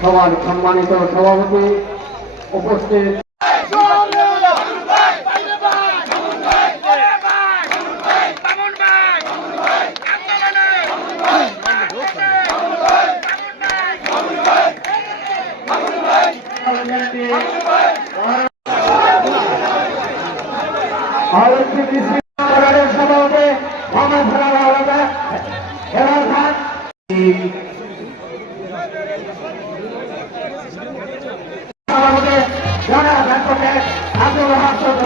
সবার সম্মানিত সভাপতি উপস্থিত আলোচিত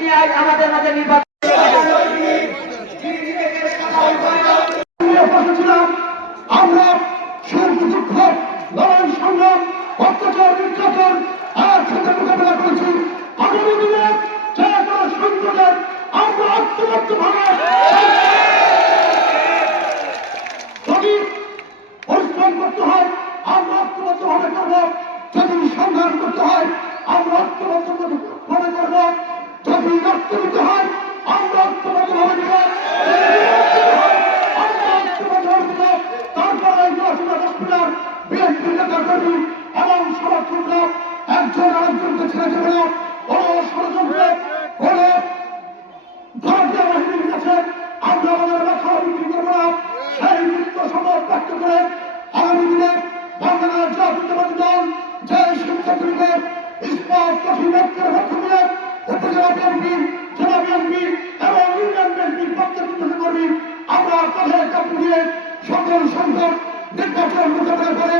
নিয়ে আমাদের মাঝে নির্বাচন আমরা সুখ দুঃখ, লড়াই, সংগ্রাম, অত্যাচার, নির্যাতন আর সাথে মোকাবেলা করেছি। আগামী দিনে যে কোনো আমরা ঐক্যবদ্ধ ভাবে পরিশ্রম করতে হয়, আমরা ঐক্যবদ্ধ ভাবে করব। যদি সংগ্রাম করতে হয় উপজেলা বিএনপি জেলা বিএনপি এবং ইউনিয়ন বিএনপির প্রত্যেক আমরা কথায় কাপড় দিয়ে সকল সংকট নির্বাচন মোকাবেলা করে